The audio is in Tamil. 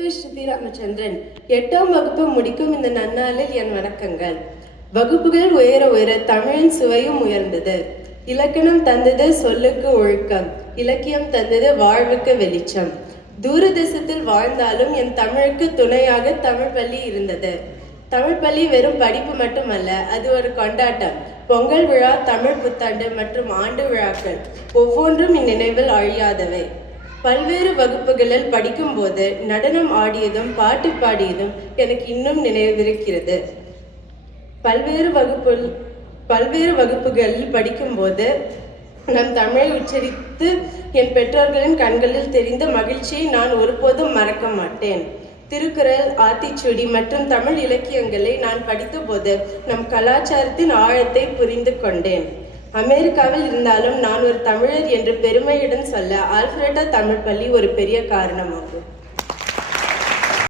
பேர் ஸ்ருதி ராமச்சந்திரன். 8ஆம் வகுப்பு முடிக்கும் இந்த நன்னாளில் என் வணக்கங்கள். வகுப்புகள் உயர உயர தமிழின் சுவையும் உயர்ந்தது. இலக்கணம் தந்தது சொல்லுக்கு ஒழுக்கம், இலக்கியம் தந்தது வாழ்வுக்கு வெளிச்சம். தூரதேசத்தில் வாழ்ந்தாலும் என் தமிழுக்கு துணையாக தமிழ் பள்ளி இருந்தது. தமிழ் பள்ளி வெறும் படிப்பு மட்டுமல்ல, அது ஒரு கொண்டாட்டம். பொங்கல் விழா, தமிழ் புத்தாண்டு மற்றும் ஆண்டு விழாக்கள் ஒவ்வொன்றும் இந்நினைவில் அழியாதவை. பல்வேறு வகுப்புகளில் படிக்கும்போது நடனம் ஆடியதும் பாட்டு பாடியதும் எனக்கு இன்னும் நினைவிருக்கிறது. பல்வேறு வகுப்புகளில் படிக்கும்போது நம் தமிழை உச்சரித்து என் பெற்றோர்களின் கண்களில் தெரிந்த மகிழ்ச்சியை நான் ஒருபோதும் மறக்க மாட்டேன். திருக்குறள், ஆத்திச்சூடி மற்றும் தமிழ் இலக்கியங்களை நான் படித்தபோது நம் கலாச்சாரத்தின் ஆழத்தை புரிந்து கொண்டேன். அமெரிக்காவில் இருந்தாலும் நான் ஒரு தமிழர் என்று பெருமையுடன் சொல்ல ஆல்ஃபிரட்டா தமிழ் பள்ளி ஒரு பெரிய காரணமாகும்.